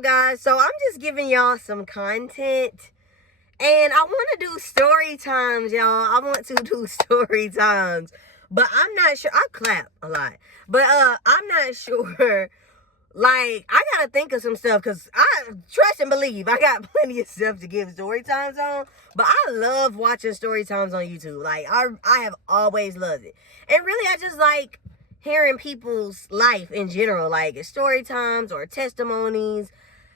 up, guys? So I'm just giving y'all some content, and I want to do story times, y'all. I want to do story times, but I'm not sure. I clap a lot, but I'm not sure. Like, I gotta think of some stuff, because I trust and believe I got plenty of stuff to give story times on. But I love watching story times on YouTube. Like, I have always loved it. And really, I just like hearing people's life in general, like story times or testimonies,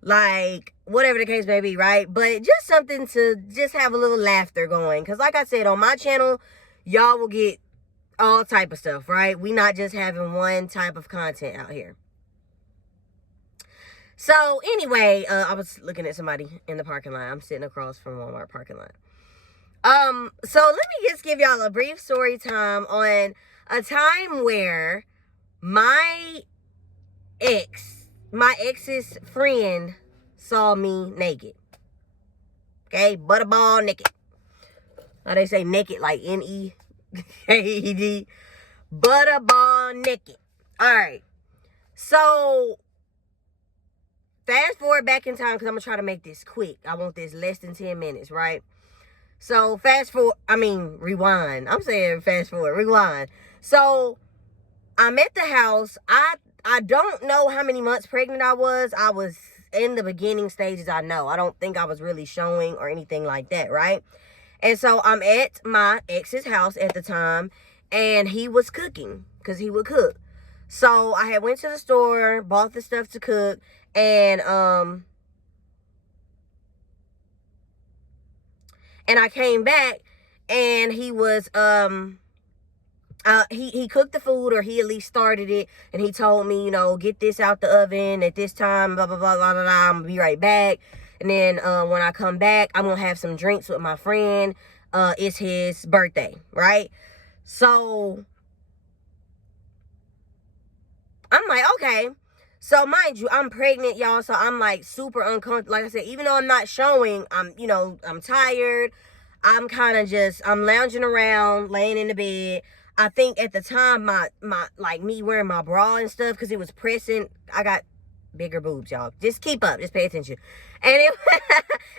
like whatever the case may be, right? But just something to just have a little laughter going, because like I said, on my channel, y'all will get all type of stuff, right? We not just having one type of content out here. So anyway, I was looking at somebody in the parking lot. I'm sitting across from Walmart parking lot. So let me just give y'all a brief story time on a time where my ex's friend saw me naked. Okay, butterball naked. Now they say naked like N-E-K-E-D. Butterball naked. Alright. So fast forward back in time, because I'm going to try to make this quick. I want this less than 10 minutes, right? So rewind. I'm saying fast forward, rewind. So I'm at the house. I don't know how many months pregnant I was. I was in the beginning stages, I know. I don't think I was really showing or anything like that, right? And so I'm at my ex's house at the time, and he was cooking, because he would cook. So I had went to the store, bought the stuff to cook, and I came back, and he was he cooked the food, or he at least started it, and he told me, get this out the oven at this time, blah blah blah blah blah, blah. I'm gonna be right back. And then when I come back, I'm gonna have some drinks with my friend. It's his birthday, right? So I'm like, okay. So mind you, I'm pregnant, y'all. So I'm like super uncomfortable. Like I said, even though I'm not showing, I'm tired. I'm kind of I'm lounging around, laying in the bed. I think at the time, my like me wearing my bra and stuff, because it was pressing. I got bigger boobs, y'all. Just keep up. Just pay attention. And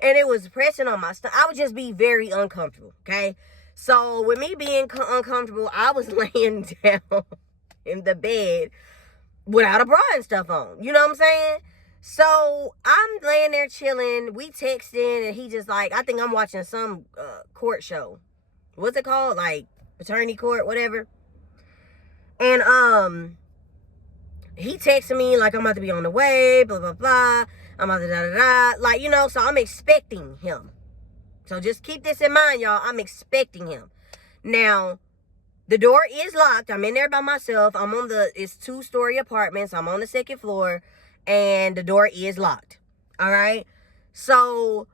it was pressing on my stomach. I would just be very uncomfortable, okay? So with me being uncomfortable, I was laying down in the bed without a bra and stuff on. You know what I'm saying? So I'm laying there chilling. We texting, and he just like, I think I'm watching some court show. What's it called? Like attorney court, whatever. And he texted me like, I'm about to be on the way, blah blah blah. I'm about to da da da. Like, so I'm expecting him. So just keep this in mind, y'all. I'm expecting him. Now, the door is locked. I'm in there by myself. It's 2-story apartments. I'm on the 2nd floor, and the door is locked. All right. So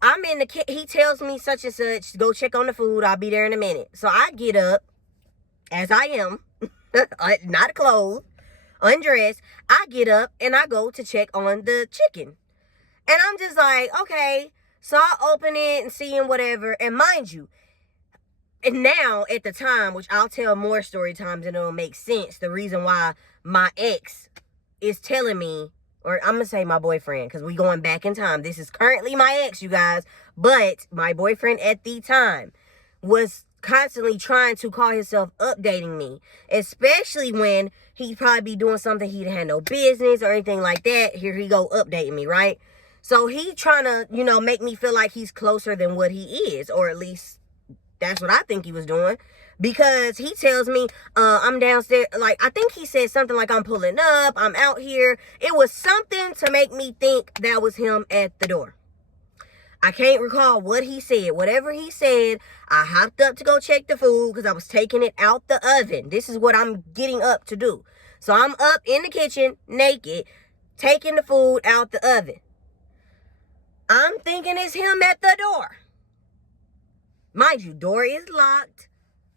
I'm in he tells me such and such, go check on the food. I'll be there in a minute. So I get up, as I am, not clothed, undressed. I get up and I go to check on the chicken. And I'm just like, okay. So I open it and see him, whatever. And mind you, and now, at the time, which I'll tell more story times and it'll make sense, the reason why my ex is telling me, or I'm going to say my boyfriend, because we going back in time. This is currently my ex, you guys. But my boyfriend at the time was constantly trying to call himself updating me. Especially when he'd probably be doing something he'd had no business or anything like that. Here he go updating me, right? So he trying to, make me feel like he's closer than what he is. Or at least that's what I think he was doing, because he tells me, I'm downstairs. Like, I think he said something like, I'm pulling up, I'm out here. It was something to make me think that was him at the door. I can't recall what he said. Whatever he said, I hopped up to go check the food, because I was taking it out the oven. This is what I'm getting up to do. So I'm up in the kitchen, naked, taking the food out the oven. I'm thinking it's him at the door. Mind you, door is locked.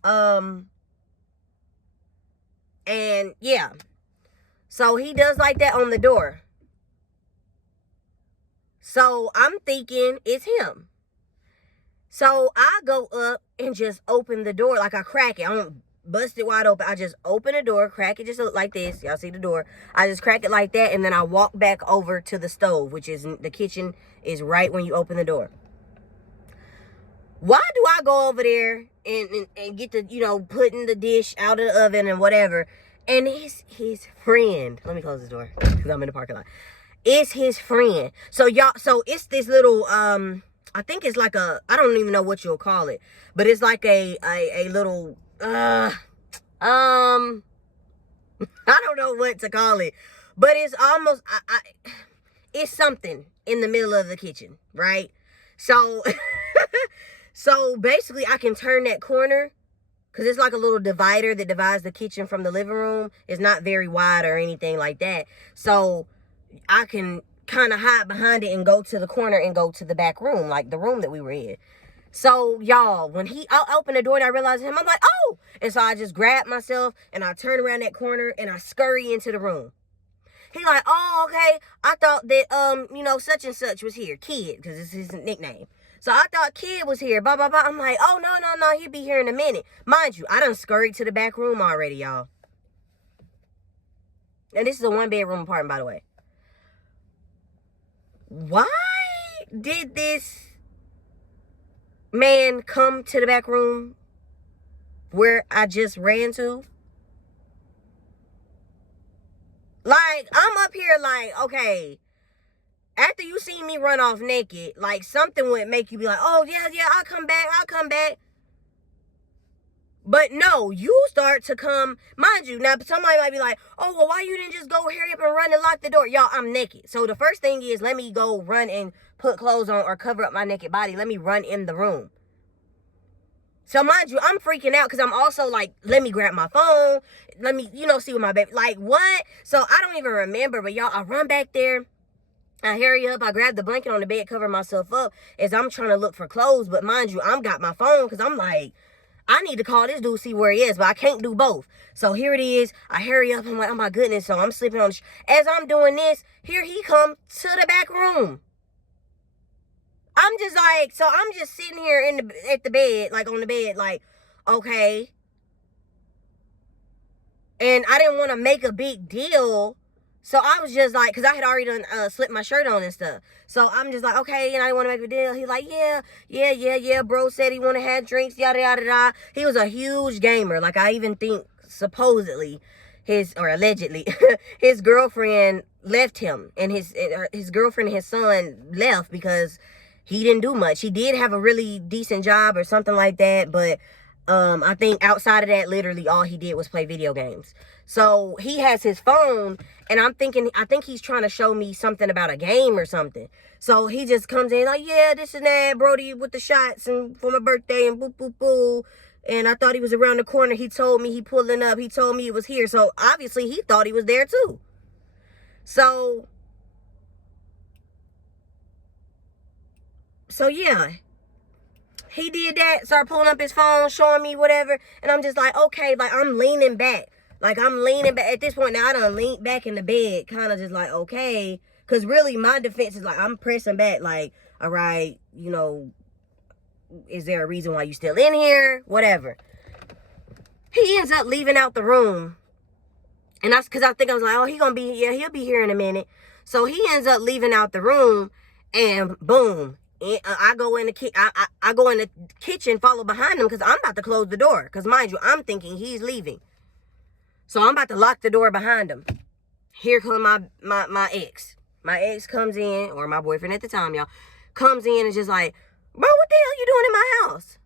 And yeah. So he does like that on the door. So I'm thinking it's him. So I go up and just open the door, like I crack it. I don't bust it wide open. I just open the door, crack it just like this. Y'all see the door? I just crack it like that, and then I walk back over to the stove, which is the kitchen is right when you open the door. Why do I go over there and get the, you know, putting the dish out of the oven and whatever, and it's his friend. Let me close the door because I'm in the parking lot. It's his friend. So y'all, so it's this little, I think it's like a, I don't even know what you'll call it, but it's like a little, I don't know what to call it, but it's almost, it's something in the middle of the kitchen, right? So, so basically I can turn that corner, because it's like a little divider that divides the kitchen from the living room. It's not very wide or anything like that. So I can kind of hide behind it and go to the corner and go to the back room, like the room that we were in. So y'all, when I opened the door and I realized him, I'm like, oh! And so I just grabbed myself and I turn around that corner and I scurry into the room. He like, oh, okay. I thought that, you know, such and such was here. Kid, because it's his nickname. So I thought Kid was here, blah, blah, blah. I'm like, oh, no, he'll be here in a minute. Mind you, I done scurried to the back room already, y'all. And this is a 1-bedroom apartment, by the way. Why did this man come to the back room where I just ran to? Like, I'm up here like, okay, after you see me run off naked, like, something would make you be like, oh, yeah, I'll come back. But no, you start to come, mind you, now somebody might be like, oh, well, why you didn't just go hurry up and run and lock the door? Y'all, I'm naked. So the first thing is, let me go run and put clothes on or cover up my naked body. Let me run in the room. So mind you, I'm freaking out because I'm also like, let me grab my phone. Let me, you know, see what my baby, like what? So I don't even remember, but y'all, I run back there. I hurry up. I grab the blanket on the bed, cover myself up as I'm trying to look for clothes. But mind you, I'm got my phone because I'm like, I need to call this dude, see where he is, but I can't do both. So here it is. I hurry up. I'm like, oh my goodness. So I'm sleeping on as I'm doing this, here he come to the back room. I'm just like, so I'm just sitting here at the bed, like on the bed, like, okay. And I didn't want to make a big deal. So I was just like, because I had already done slipped my shirt on and stuff. So I'm just like, okay, and I didn't want to make a deal. He's like, yeah. Bro said he want to have drinks, yada, yada, yada. He was a huge gamer. Like, I even think supposedly allegedly, his girlfriend left him. And his girlfriend and his son left because he didn't do much. He did have a really decent job or something like that. But I think outside of that, literally all he did was play video games. So he has his phone, and I think he's trying to show me something about a game or something. So he just comes in like, yeah, this and that, Brody with the shots and for my birthday and boop, boop, boop. And I thought he was around the corner. He told me he pulling up. He told me it was here. So obviously he thought he was there too. So yeah. He did that, started pulling up his phone, showing me whatever. And I'm just like, okay, like I'm leaning back. Like I'm leaning back. At this point now, I done leaned back in the bed, kind of just like, okay. Because really my defense is like, I'm pressing back like, all right, you know, is there a reason why you still in here? Whatever. He ends up leaving out the room. And that's because I think I was like, oh, he'll be here in a minute. So he ends up leaving out the room and boom. I go in the kitchen, follow behind him because I'm about to close the door. Because mind you, I'm thinking he's leaving. So I'm about to lock the door behind him. Here comes my ex. My ex comes in, or my boyfriend at the time, y'all, comes in and just like, bro, what the hell you doing in my house?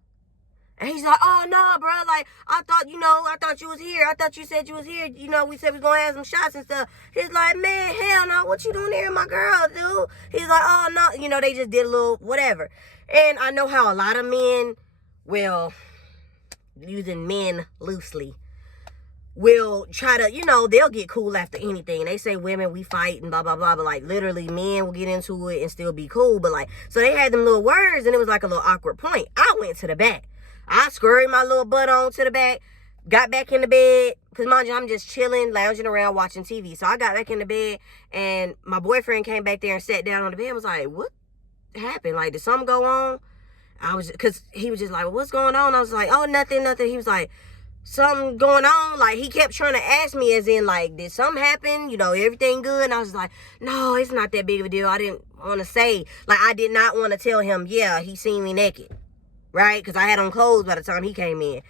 And he's like, oh, no, bro. Like, I thought you was here. I thought you said you was here. You know, we said we was going to have some shots and stuff. He's like, man, hell no. What you doing here with my girl, dude? He's like, oh, no. You know, they just did a little whatever. And I know how a lot of men will, using men loosely, will try to, you know, they'll get cool after anything. They say women, we fight and blah, blah, blah. But, like, literally, men will get into it and still be cool. But, like, so they had them little words, and it was like a little awkward point. I went to the back. I scurried my little butt on to the back, got back in the bed, because mind you, I'm just chilling, lounging around, watching TV. So I got back in the bed, and my boyfriend came back there and sat down on the bed and was like, what happened? Like, did something go on? Because he was just like, well, what's going on? I was like, oh, nothing. He was like, something going on. Like, he kept trying to ask me as in, like, did something happen? You know, everything good? And I was like, no, it's not that big of a deal. I didn't want to say. Like, I did not want to tell him, yeah, he seen me naked. Right? Because I had on clothes by the time he came in.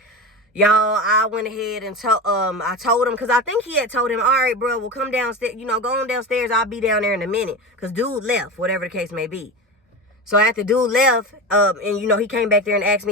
Y'all, I went ahead and I told him, because I think he had told him, all right, bro, we'll come downstairs. You know, go on downstairs. I'll be down there in a minute. Because dude left, whatever the case may be. So after dude left, and, you know, he came back there and asked me,